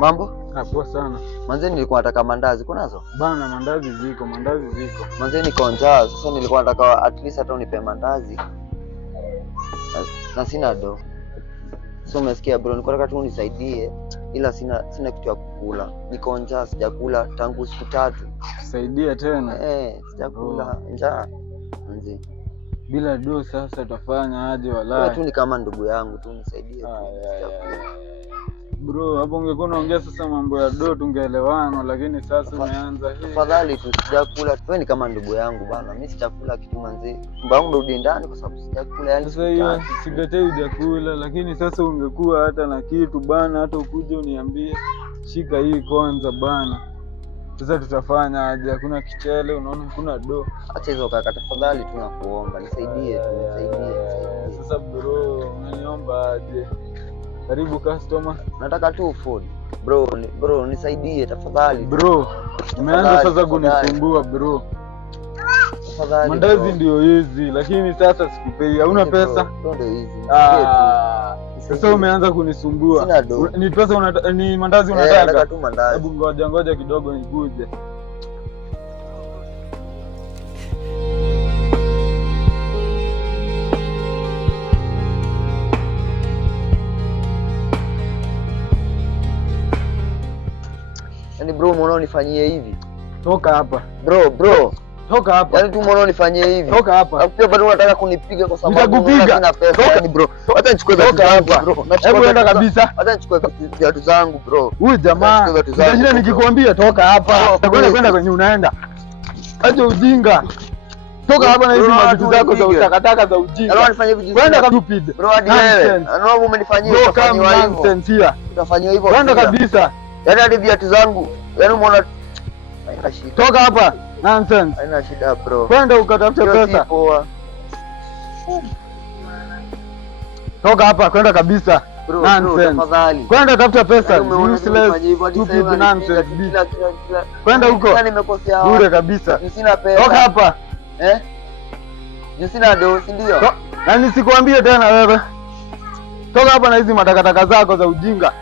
Mambo? Poa sana. Manze nilikuwa nataka mandazi. Kunazo? Bana, mandazi ziko. Manze niko njaa. Sasa nilikuwa nataka at least hata unipe mandazi. Na sina do. So umesikia bro, nilikuwa nataka tu unisaidie ila sina kitu ya kukula. Niko njaa, sijakula tangu siku 3. Saidia tena. Sijakula. Njaa. Manze. Bila do sasa utafanya aje walai? Wewe tu ni kama ndugu yangu tu unisaidie. Bro, hapo ungekuwa unaongea sasa mambo ya do tungeelewana, lakini sasa umeanza hii. Tafadhali tu sijakula. Wewe ni kama ndugu yangu bana. Mimi sijakula kitu manze. Mbona unarudi ndani kwa sababu sijakula yani. Sasa hiyo sigatai hujakula, lakini sasa ungekuwa hata na kitu bana, hata ukuje uniambie shika hii kwanza bana. Sasa tutafanya aje? Hakuna kichele, unaona hakuna do. Acha hizo kaka, tafadhali tunakuomba nisaidie tu, nisaidie. Sasa bro, unaniomba aje? Karibu customer. Nataka tu food. Bro, nisaidie tafadhali. Bro, umeanza sasa kunisumbua bro. Tafadhali. Mandazi ndio hizi, lakini sasa sikupei. Hauna pesa? Ndio hizi. Sasa umeanza kunisumbua. Sina do. Ni pesa ni mandazi unataka? Nataka tu mandazi. Hebu ngoja kidogo nikuje. Yaani bro, mbona unifanyie hivi? Toka hapa. Bro. Toka hapa. Yaani tu mbona unifanyie hivi? Toka hapa. Alafu pia bado unataka kunipiga kwa sababu sina pesa. Yaani bro, acha nichukue viatu zangu bro. Hebu enda kabisa. Acha nichukue viatu zangu bro. Huyu jamaa, unajua nikikwambia toka hapa. Kwenda kwenye unaenda. Acha ujinga. Toka hapa na hizi vitu zako za utakataka za ujinga. Yaani unifanyie hivi. Kwenda kabisa. Bro, hadi wewe. Anaona umenifanyia hivyo. Utafanywa hivyo. Kwenda kabisa. Yaani hadi viatu zangu. Yaani umeona haina shida. Toka hapa. Nonsense. Haina shida bro. Kwenda ukatafute pesa. Toka hapa, kwenda kabisa. Nonsense. Kwenda tafuta pesa. Useless, stupid nonsense. Kwenda huko. Bure kabisa. Sina pesa. Toka hapa. Sina do, si ndio? Na nisikwambie tena wewe. Toka hapa na hizi matakataka zako za ujinga.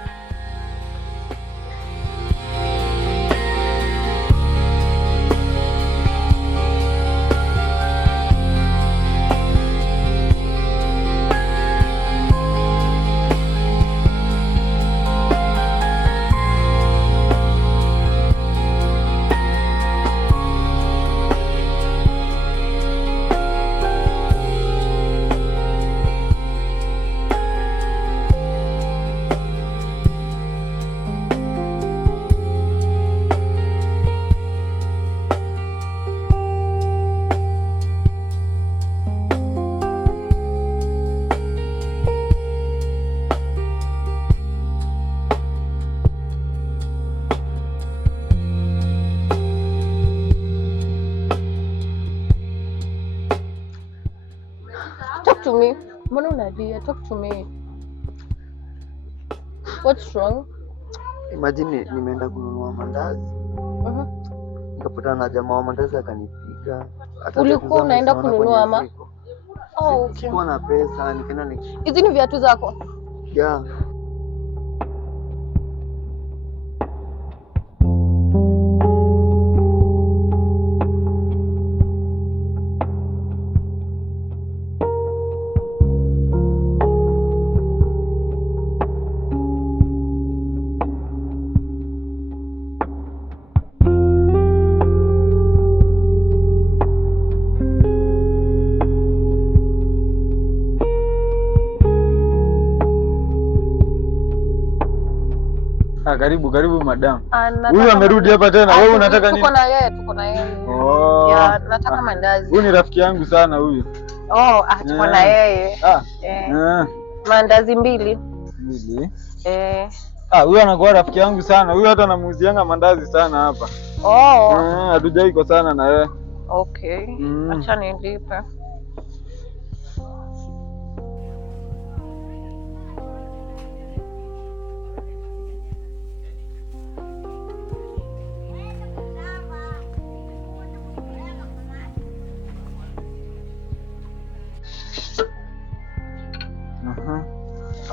To me. Mbona unalia? Talk to me. What's wrong? Imagine nimeenda kununua mandazi. Nikapata na jamaa wa mandazi akanipiga. Ulikuwa unaenda kununua ama? Okay. Sikuwa na pesa, nikaenda Hizi ni viatu zako? Yeah. Karibu madam. Huyu amerudi hapa tena. Wewe unataka nini? Tuko na yeye. Oh. Ya, nataka mandazi. Huyu ni rafiki yangu sana huyu. Tuko na yeye. Mandazi 2. Huyu anakuwa rafiki yangu sana. Huyu hata namuuzianga mandazi sana hapa. Hatujai kwa sana na yeye. Okay. Acha nilipe.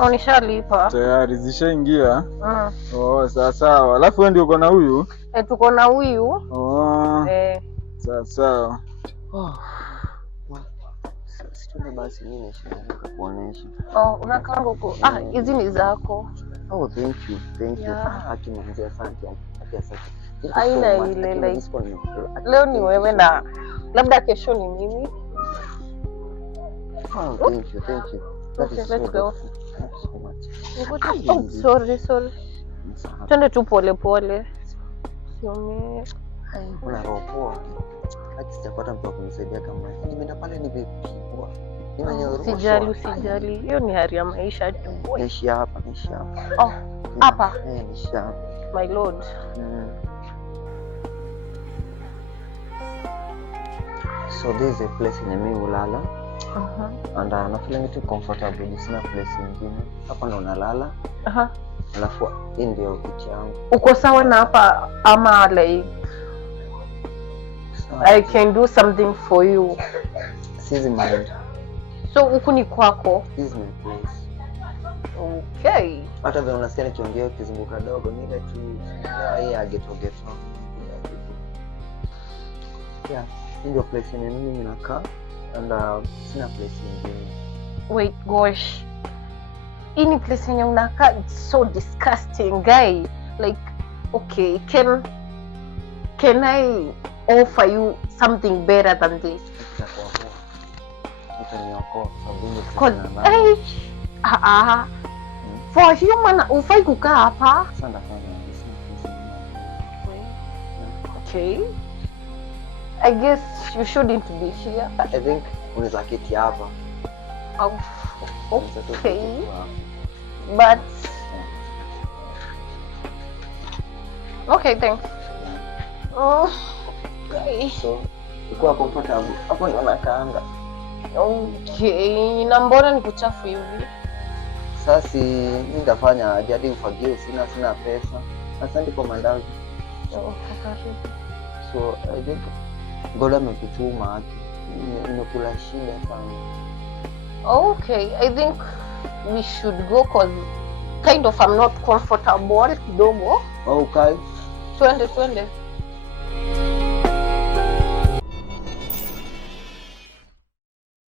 Oh, nishalipa. Tayari zishaingia. Oh, sawa. Alafu wewe ndio uko na huyu? Tuko na huyu. Oh. Sawa. Situende basi mimi nishinda kuonesha. Unakaa huko. Hizi ni zako. Oh, thank you. Yeah. Akimwambia asante. Aina ile like leo ni wewe na labda kesho ni mimi. Thank you. Okay, let's go. Sorry. Twende tu pole. Siumie. Kuna roho. Hata sijapata mtu kunisaidia kama nimeenda pale nimepigwa. Usijali. Hiyo ni hali ya maisha tu. Nishi hapa. Hapa. Nishi hapa. My lord. So this is a place in mimi ulala. And I'm feeling too comfortable. Sina place nyingine. Hapa ndo nalala. Alafu hii ndio kiti yangu. Uko sawa na hapa ama like I can do something for you? Sizi mind. So huku ni kwako? This is my place. Okay. Hata vile unasikia nikiongea ukizunguka dogo ni ile tu ya geto. Yeah, ndio place yenye mimi ninakaa and sina place nyingine. Wait, gosh. Hii ni place yenye unakaa? It's so disgusting, guy. Like, okay, can I offer you something better than this? For human, ufai kukaa hapa. Okay. I guess you shouldn't be here. I think unaweza keti hapa. Okay. But okay, thanks. Okay. So, uko comfortable. Hapo inakaanga. Okay, na mbona ni kuchafu hivi? Sasa mimi nitafanya hadi ufagie, sina pesa. Asante kwa mandazi. So, I think God amekutuma haki. Nimekula shida sana. Okay, I think we should go cause kind of I'm not comfortable kidogo. Okay. Twende.